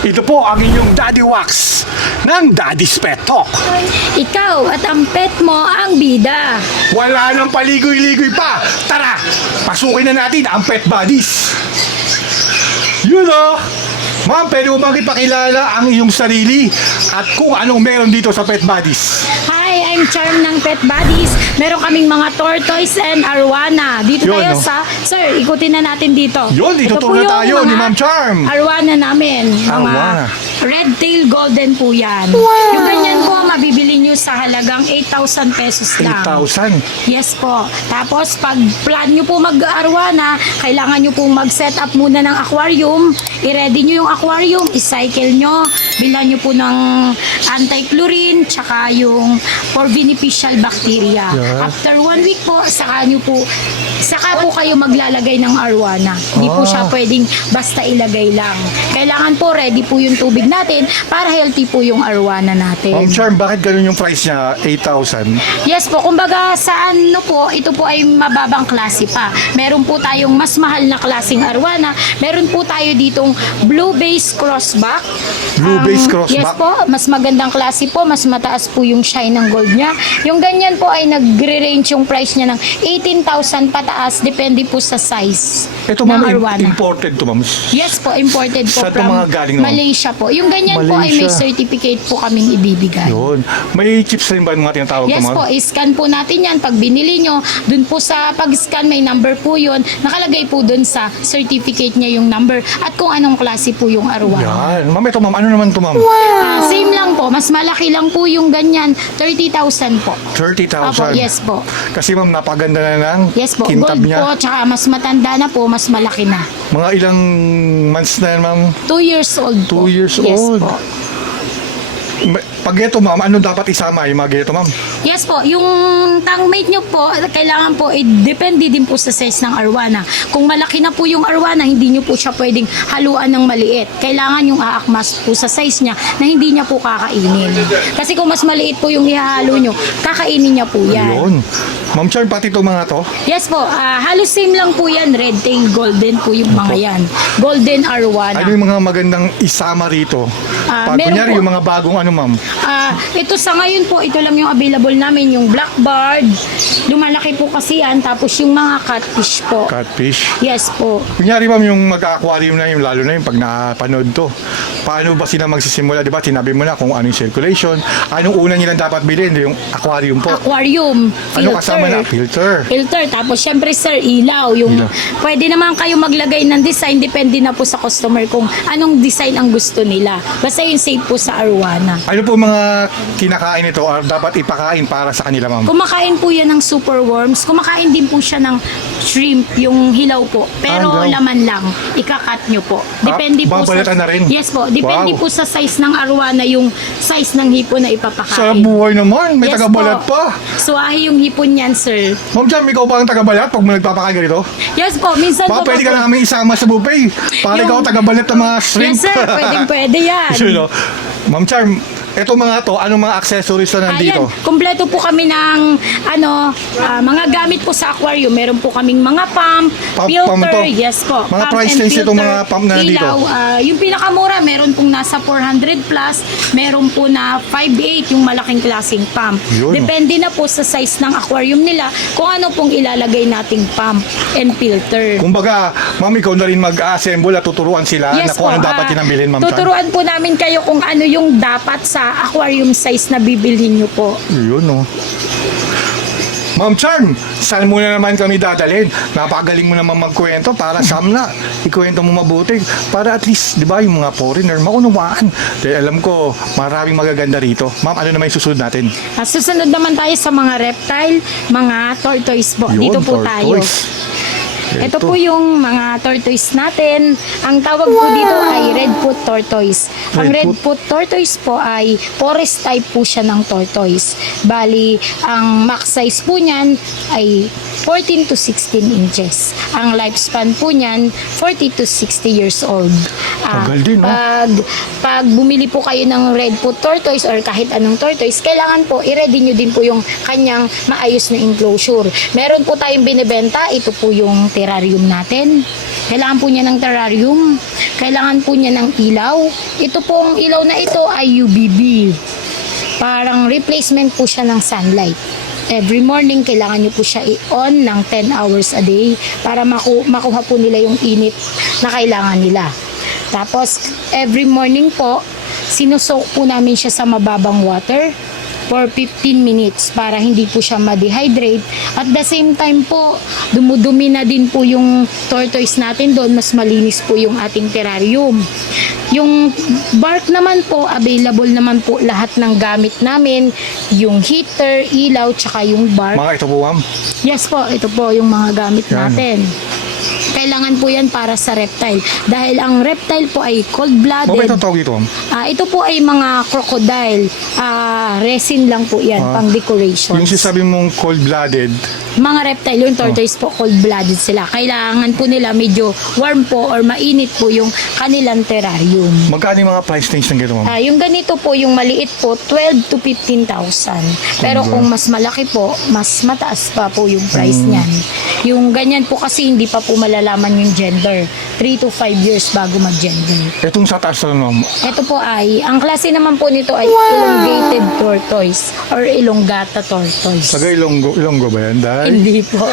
Ito po ang inyong Daddy Wax ng Daddy's Pet Talk. Ikaw at ang pet mo ang bida. Wala nang paligoy-ligoy pa. Tara, pasukin na natin ang Pet Buddies. Yun o. Ma'am, pwede mo bang ipakilala ang iyong sarili at kung anong meron dito sa Pet Buddies? Hi, I'm Charm ng Pet Buddies. Meron kaming mga tortoise and arwana. Dito Yun, tayo no? Sir, ikutin na natin dito. Yun, dito Ito po na yung tayo ni mga Ma'am Charm. Arwana namin. Mga Arwana. red tail golden po yan. Yung ganyan po, mabibili nyo sa halagang 8,000 pesos lang. 8,000. Yes po. Tapos pag plan nyo po mag-arwana, kailangan nyo pong mag-set up muna ng aquarium. I-ready nyo yung aquarium, i-cycle nyo, bilhan nyo po ng anti-chlorine, tsaka yung for beneficial bacteria. Yeah. After 1 week po, saka po kayo maglalagay ng arwana. Hindi po siya pwedeng basta ilagay lang. Kailangan po ready po yung tubig natin para healthy po yung arwana natin. Ma'am Charm, bakit ganun yung price niya? 8,000? Yes po, kumbaga sa ano po, ito po ay mababang klase pa. Meron po tayong mas mahal na klaseng arwana. Meron po tayo ditong blue base crossback. Blue base crossback? Yes po, mas magandang klase po, mas mataas po yung shine ng gold niya. Yung ganyan po ay nagre-range yung price niya ng 18,000 pataas, depende po sa size Ito ng ma'am, arwana. imported to ma'am. Yes po, imported po Saan to from mga galing naman? Malaysia po. Yung ganyan po ay may Malaysia. certificate po kaming ibibigay. Yun. May chips rin ba yung mga tinatawag Yes to ma'am? po, i-scan po natin yan. Pag binili nyo, dun po sa pag-scan may number po yun. Nakalagay po dun sa certificate niya yung number at kung anong klase po yung arwana. Yan. Ma'am, ito ma'am. Ano naman to ma'am? Same lang po, mas malaki lang po yung ganyan. 30,000 po. 30,000. Opo, yes po. Kasi ma'am, napaganda na ng Yes po, kintab gold niya. po, tsaka mas matanda na po, mas malaki na. Mga ilang months na yan ma'am? 2 years old po. 2 years Yes old. po. Pag ito ma'am, ano dapat isama yung mga ganito ma'am? Yes po, yung tongue-mate nyo po, kailangan po, depende din po sa size ng arwana. Kung malaki na po yung arwana, hindi nyo po siya pwedeng haluan ng maliit. Kailangan yung aakmas po sa size niya na hindi niya po kakainin. Kasi kung mas maliit po yung ihahalo nyo, kakainin niya po yan. Yun. Ma'am Charm, pati ito mga to? Yes po, halos same lang po yan. Red tail golden po yung mga yan. Golden arwana. Ano yung mga magandang isama rito? Pag meron kunyari po. yung mga bagong ano ma'am? Ito sa ngayon po, ito lang yung available namin, yung blackbird. Lumalaki po kasi yan, tapos yung mga catfish po. Catfish. Yes po. Kunyari ma'am, yung mag-aquarium na yung lalo na yung pag napanood to. Paano ba sila magsisimula? Diba, sinabi mo na kung ano yung circulation. Anong una nilang dapat bilhin? Yung aquarium po. Aquarium, Ano filter. kasama na? Filter. Filter, tapos syempre sir, ilaw. Yung, Ilaw. Pwede naman kayo maglagay ng design, depende na po sa customer kung anong design ang gusto nila. Basta yung safe po sa arwana. Ano po mga kinakain ito or dapat ipakain para sa kanila ma'am? Kumakain po yan ng super worms. Kumakain din po siya ng shrimp, yung hilaw po. Pero Hilaw. laman lang. Ikakat nyo po. Depende po babalatan na rin? Yes po. Depende Wow. po sa size ng arwana, yung size ng hipon na ipapakain. Sa buhay naman, may Yes tagabalat po. pa. Suwahe yung hipon yan, sir. Ma'am Jam, ikaw ba ang tagabalat pag mo nagpapakain ganito? Yes po. Minsan Baka po. pwede ka na namin isama sa buffet. Para Yung- ikaw tagabalat ng mga shrimp. Yes, sir. Pwede yan. You know? Ma'am Charm, eto mga to, ano mga accessories na nandito? Ayan, kumpleto po kami ng mga gamit po sa aquarium. Meron po kaming mga pump, Pump filter, to? yes po. Mga pump price and range itong filter, mga pump na nandito? Ilaw, yung pinakamura, meron pong nasa 400 plus, meron po na 5.8 yung malaking klaseng pump. Yun. Depende na po sa size ng aquarium nila kung ano pong ilalagay nating pump and filter. Kumbaga, ma'am, ikaw na rin mag-assemble at tuturuan sila na kung ano dapat kinambilin, ma'am Charm. tuturuan po namin kayo kung ano yung dapat sa aquarium size na bibilhin nyo po. Yun, no. Ma'am Charm, saan muna naman kami dadalhin? Napakagaling mo naman magkwento para samla. Ikwento mo mabuti. Para at least, di ba, yung mga foreigner, maunawaan. Dahil alam ko, maraming magaganda rito. Ma'am, ano naman yung susunod natin? Susunod naman tayo sa mga reptile, mga tortoise po. Yun, Dito po tayo. tortoise. Ito po yung mga tortoise natin. Ang tawag po dito ay redfoot tortoise. Ang Redfoot. redfoot tortoise po ay forest type po siya ng tortoise. Bali, ang max size po niyan ay 14 to 16 inches. Ang lifespan po niyan, 40 to 60 years old. Tagal din, no? Pag bumili po kayo ng redfoot tortoise or kahit anong tortoise, kailangan po i-ready nyo din po yung kanyang maayos na enclosure. Meron po tayong binibenta, ito po yung terrarium natin. Kailangan po niya ng terrarium. Kailangan po niya ng ilaw. Ito pong ilaw na ito ay UVB. Parang replacement po siya ng sunlight. Every morning, kailangan nyo po siya i-on ng 10 hours a day para makuha po nila yung init na kailangan nila. Tapos, every morning po, sinusok po namin siya sa mababang water for 15 minutes para hindi po siya ma-dehydrate. At the same time po, dumudumi na din po yung tortoise natin doon, mas malinis po yung ating terrarium. Yung bark naman po, available naman po lahat ng gamit namin, yung heater, ilaw, tsaka yung bark. Mga ito po, ma'am. Yes po, ito po yung mga gamit Yan. natin. Kailangan po yan para sa reptile. Dahil ang reptile po ay cold-blooded. Ma'am, ito tawag dito, ma'am. Ito po ay mga crocodile. Resin lang po yan, pang decoration. Yung sinasabi mong cold-blooded, Mga reptile, yung tortoise po, cold-blooded sila. Kailangan po nila medyo warm po or mainit po yung kanilang terrarium. magkano yung mga price range ng gano'n, ma'am? Yung ganito po, yung maliit po, 12 to 15,000. Pero kung mas malaki po, mas mataas pa po yung price niyan. Yung ganyan po kasi hindi pa po malalaman yung gender. 3 to 5 years bago mag-gender. Itong sa taas na, ma'am. Ito po ay, ang klase naman po nito ay elongated tortoise or elongata tortoise. Taga Ilonggo ba yan? Dahil Hindi po.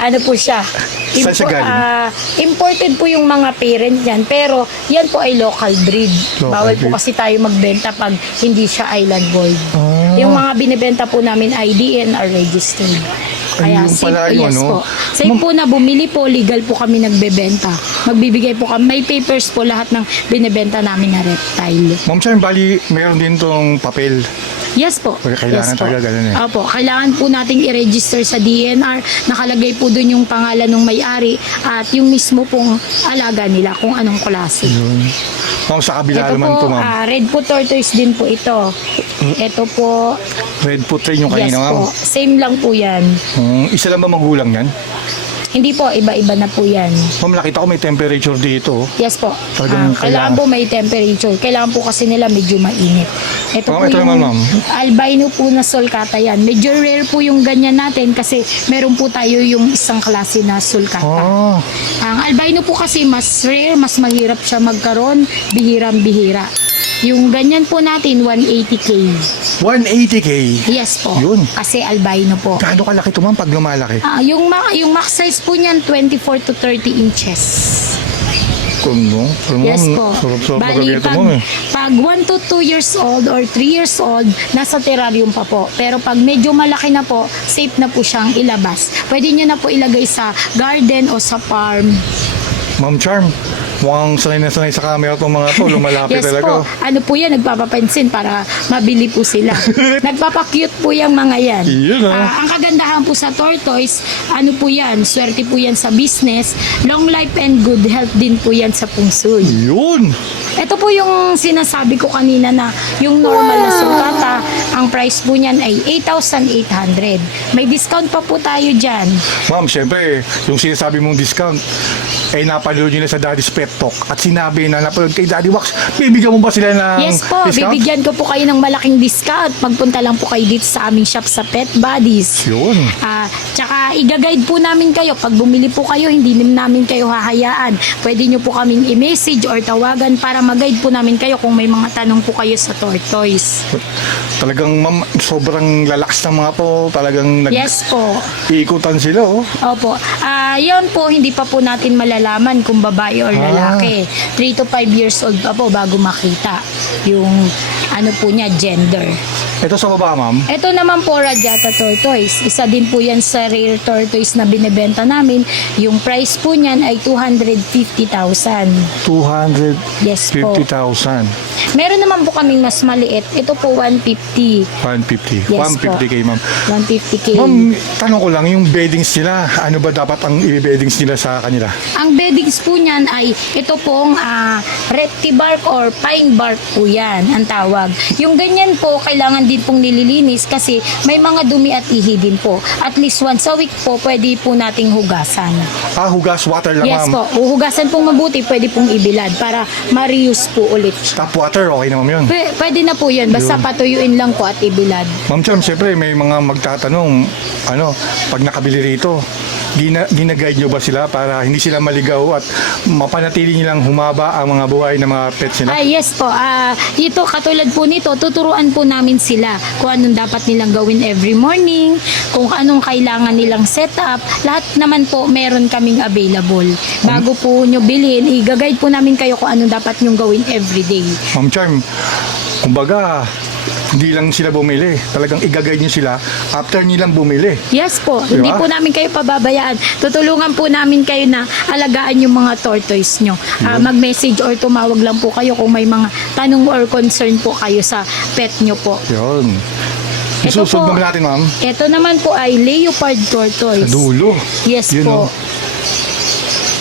Ano po siya? Saan siya galing? Imported po yung mga parent niyan, pero yan po ay local breed. Local Bawal breed. po kasi tayo magbenta pag hindi siya island boy. Yung mga binibenta po namin ay DNR registered. Kaya Ayun safe pala po, yun, yes no? po. Safe po na bumili po, legal po kami nagbebenta. Magbibigay po kami, may papers po lahat ng binibenta namin na reptile. Ma'am Charm, bali, meron din tong papel. Yes po. Okay, kailangan Yes po. talaga ganun eh. Opo, kailangan po nating i-register sa DNR. Nakalagay po doon yung pangalan ng may-ari at yung mismo pong alaga nila kung anong klase. Ma'am, sa kabila Ito naman po, to, ma'am. red po tortoise din po ito. Ito po, Red foot rin yung yes kanina, ma'am. po, same lang po yan. Isa lang ba magulang yan? Hindi po, iba-iba na po yan. Ma'am, nakita ko may temperature dito. Yes po. Talagang Kailangan po may temperature. Kailangan po kasi nila medyo mainit. Ito Ma'am, po ito yung naman, ma'am. albino po na sulcata yan. Medyo rare po yung ganyan natin kasi meron po tayo yung isang klase na sulcata. Oh, Ang albino po kasi mas rare, mas mahirap siya magkaroon, bihirang-bihira. Yung ganyan po natin, 180K. 180K. Yes po. Yun. Kasi albino po. Gaano kalaki to, ma'am, pag lumalaki? Yung max size po niyan, 24 to 30 inches. Kung no? Pero, Yes ma'am, po. sarap-sarap Bali, magkakita, pag, ma'am eh. pag 1 to 2 years old or 3 years old, nasa terrarium pa po. Pero pag medyo malaki na po, safe na po siyang ilabas. Pwede niyo na po ilagay sa garden o sa farm. Ma'am Charm, mukhang sanay na sanay sa camera itong mga to. Lumalapit Yes talaga. po. Ano po yan, nagpapapansin para mabili po sila. Nagpapakute po yung mga yan. Yun, Ang kagandahan po sa tortoise, ano po yan, swerte po yan sa business, long life and good health din po yan sa pungsoy. Yun! Ito po yung sinasabi ko kanina na yung normal na sulcata, ang price po niyan ay 8,800. May discount pa po tayo dyan. Ma'am, syempre, yung sinasabi mong discount, ay napanood nyo na sa Daddy's Pet Talk at sinabi na napanood kay Daddy Wax, bibigyan mo ba sila ng Yes po, discount? bibigyan ko po kayo ng malaking discount. Magpunta lang po kayo dito sa aming shop sa Pet Buddies. Yun. Tsaka i-guide po namin kayo. Pag bumili po kayo, hindi namin kayo hahayaan. Pwede nyo po kaming i-message or tawagan para mag-guide po namin kayo kung may mga tanong po kayo sa tortoise. Talagang, ma'am, sobrang lalakas ng mga to. Talagang Yes po. nag-iikutan sila, oh. Opo. Yun po, hindi pa po natin malalaman kung babae or lalaki. 3 to 5 years old pa po bago makita yung ano po niya, gender. Ito sa baba, ma'am. Ito naman po, Radiata Tortoise. Isa din po yan sa rare tortoise na binibenta namin. Yung price po niyan ay 250,000. 250,000. Yes po. Meron naman po kaming mas maliit. Ito po 150. 150. Yes 150K, ma'am. 150K. Ma'am, tanong ko lang, yung beddings nila, ano ba dapat ang i-beddings nila sa kanila? Ang beddings po niyan ay ito pong repti bark or pine bark po yan ang tawag. Yung ganyan po, kailangan din pong nililinis kasi may mga dumi at ihi din po. At least once a week po, pwede po nating hugasan. Hugas, water lang, Yes ma'am. po, uhugasan pong mabuti, pwede pong ibilad para ma-reuse po ulit. Tap water, okay na, ma'am, yun. Pwede na po yun, basta patuyuin lang po at ibilad. Ma'am Cham, siyempre may mga magtatanong, pag nakabili rito, ginaguide nyo ba sila para hindi sila maligaw at mapanatili nilang humaba ang mga buhay ng mga pets nila? Yes po. Ito, katulad po nito, tuturuan po namin sila kung anong dapat nilang gawin every morning, kung anong kailangan nilang setup. Lahat naman po meron kaming available. Bago po nyo bilhin, i-guide po namin kayo kung anong dapat nyong gawin every day. Ma'am Charm, kumbaga, hindi lang sila bumili. Talagang i-guide nyo sila after nilang bumili. Yes po, Diba? hindi po namin kayo pababayaan. Tutulungan po namin kayo na alagaan yung mga tortoise nyo. Mag-message or tumawag lang po kayo kung may mga tanong or concern po kayo sa pet nyo po. Yun. Ito Isusog po. naman natin, ma'am. Ito naman po ay leopard Sa tortoise. dulo. Yes Yun, po. oh.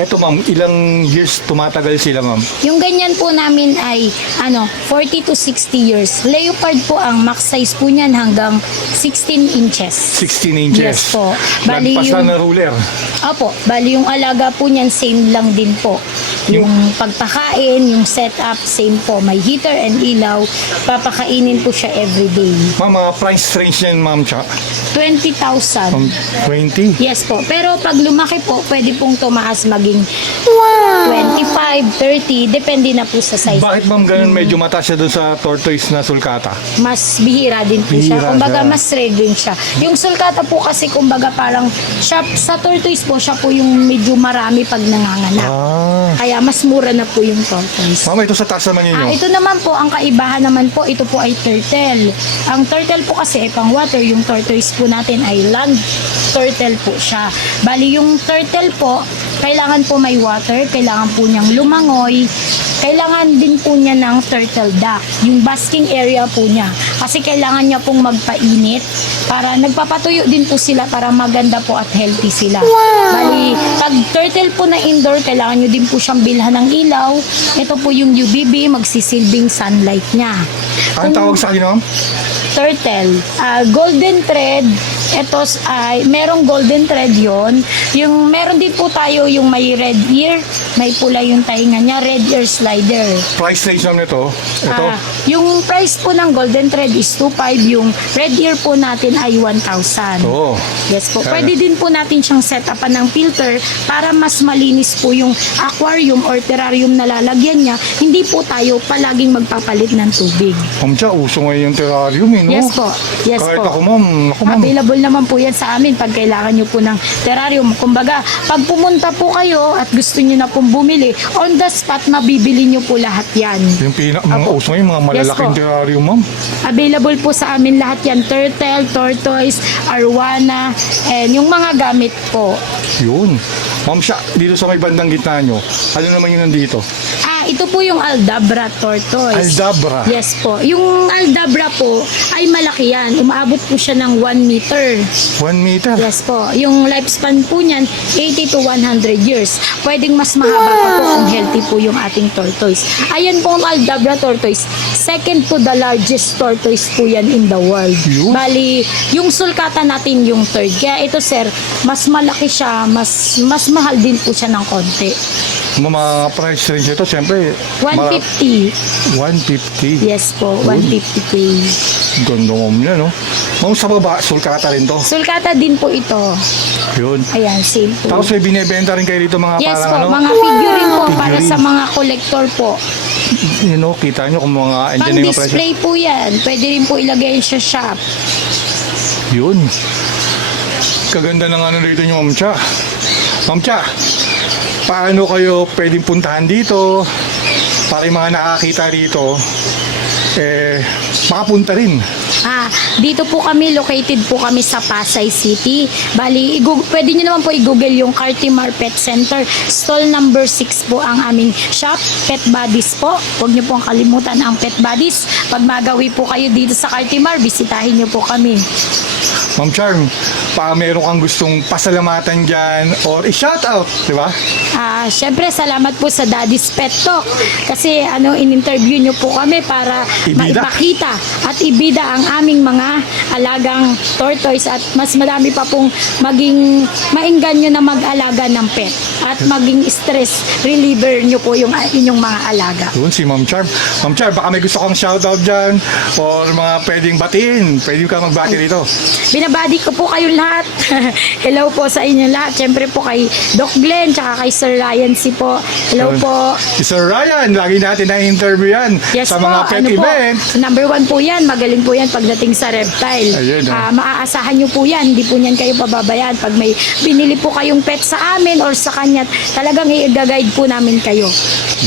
Eto, ma'am, ilang years tumatagal sila, ma'am? Yung ganyan po namin ay 40 to 60 years. Leopard po ang max size po niyan hanggang 16 inches. 16 inches. Yes po. Bali Lagpas yung, na ruler. Opo, bali yung alaga po niyan same lang din po. Yung pagpakain, yung setup, same po. May heater and ilaw. Papakainin po siya everyday. Ma'am, mga price range niyan, ma'am, Cha? 20,000. 20? Yes po. Pero pag lumaki po, pwede pong tumaas maging 25, 30. Depende na po sa size. Bakit, ma'am, ganun medyo mataas siya doon sa tortoise na sulcata? Mas bihira din po siya. Bihira Kumbaga, siya. mas rare din siya. Yung sulcata po kasi, kumbaga, parang siya, sa tortoise po, siya po yung medyo marami pag nanganganak. Ah. Kaya mas mura na po yung tortoise. Ma'am, ito sa taas naman ninyo. Ito naman po, ang kaibahan naman po, ito po ay turtle. Ang turtle po kasi ay pang water, yung tortoise po natin ay land turtle po siya. Bali, yung turtle po, kailangan po may water, kailangan po niyang lumangoy, kailangan din po niya ng turtle dock, yung basking area po niya. Kasi kailangan niya pong magpainit para nagpapatuyo din po sila para maganda po at healthy sila. Bali, pag turtle po na indoor, kailangan nyo din po siyang bilhan ng ilaw. Ito po yung UVB, magsisilbing sunlight niya. Anong tawag sa akin, ma'am? Turtle, golden thread. Ito ay merong golden thread yon. Yung meron din po tayo yung may red ear, may pula yung tainga niya, red ear slider. Price range naman ito. Ito. Yung price po ng golden thread is 2,500, yung red ear po natin ay 1,000. Oo. Yes po. Kaya- Pwede din po natin siyang set upan ng filter para mas malinis po yung aquarium or terrarium na lalagyan niya. Hindi po tayo palaging magpapalit ng tubig. Ma'am Cha, uso ngayon yung terrarium, eh, no? Yes po. Yes Kahit po. ako, ma'am. Available naman po yan sa amin pag kailangan nyo po ng terrarium. Kumbaga, pag pumunta po kayo at gusto nyo na pong bumili, on the spot, mabibili nyo po lahat yan. Yung mga Apo. uso ngayon, mga malalaking Yes po. terrarium, ma'am. Available po sa amin lahat yan. Turtle, tortoise, arwana, and yung mga gamit po. Yun. Ma'am Cha, dito sa may bandang gitna nyo, ano naman yun nandito? Ito po yung Aldabra tortoise. Aldabra. Yes po. Yung Aldabra po ay malaki yan. Umaabot po siya ng 1 meter. 1 meter. Yes po. Yung lifespan po niyan, 80 to 100 years. Pwedeng mas mahaba pa po kung healthy po yung ating tortoise. Ayan po ang Aldabra tortoise. Second to the largest tortoise po yan in the world. Yun. Bali, yung sulkata natin yung third. Kaya ito sir, mas malaki siya, mas mahal din po siya ng konti. Mga price range ito, siyempre. 150. 150. Yes po, 150K. Ganda mo niya, no? Ma'am, sa baba, sulcata rin to. Sulkata din po ito. Yun. Ayan, same po. Tapos may binibenta rin kayo dito mga Yes parang po, ano? mga figurine po para Figurine. sa mga collector po. You know, kita nyo kung mga andyan na yung mga presyo. Pang-display po yan. Pwede rin po ilagay sa shop. Yun. Kaganda ng ano dito nyo, Ma'am Cha. Ma'am Cha, paano kayo pwedeng puntahan dito para yung mga nakakita dito makapunta rin? Dito po kami, located po kami sa Pasay City. Bali, pwede nyo naman po i-google yung Cartimar Pet Center. Stall number 6 po ang aming shop, Pet Buddies po. Huwag nyo pong kalimutan ang Pet Buddies. Pag magawi po kayo dito sa Cartimar, bisitahin nyo po kami. Ma'am Charm, meron kang gustong pasalamatan dyan or i-shoutout, di ba? Syempre, salamat po sa Daddy's Pet Talk. Kasi in-interview nyo po kami para Ibida. maipakita at ibida ang aming mga alagang tortoise at mas marami pa pong maging mainggan nyo na mag-alaga ng pet at maging stress reliever nyo po yung inyong mga alaga. Yun, si Ma'am Charm. Ma'am Charm, baka may gusto kang shoutout dyan or mga pwedeng batiin. Pwede ka magbati dito. binabati ko po kayong lahat. Hello po sa inyo lahat. Siyempre po kay Doc Glenn, tsaka kay Sir Ryan si po. Hello po. Si Sir Ryan, lagi natin na-interview yan Yes sa po, mga pet ano event. Po, number 1 po yan. Magaling po yan pagdating sa reptile. Ayun, Maaasahan nyo po yan. Hindi po niyan kayo pababayaan. Pag may binili po kayong pet sa amin or sa kanya, talagang i-guide po namin kayo.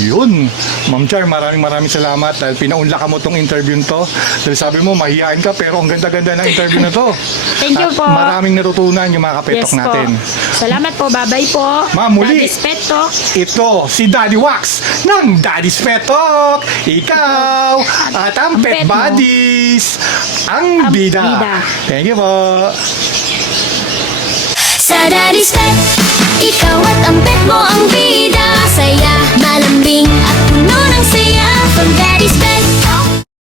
Yun. Ma'am Char, maraming salamat dahil pinaunla ka mo tong interview to. Dahil sabi mo, mahihain ka pero ang ganda-ganda ng interview na to. Thank you At po. maraming natutunan yung mga kapetok Yes natin. po. Salamat po. Bye-bye po. Ma'am, muli. Daddy's Pet Talk. Ito, si Daddy Wax ng Daddy's Pet Talk. Ikaw at ang Ang Pet pet mo. Buddies. Ang bida. bida. Thank you po. Sa Daddy's Pet, ikaw at ang pet mo ang bida. Saya, malambing at puno ng saya. From Daddy's Pet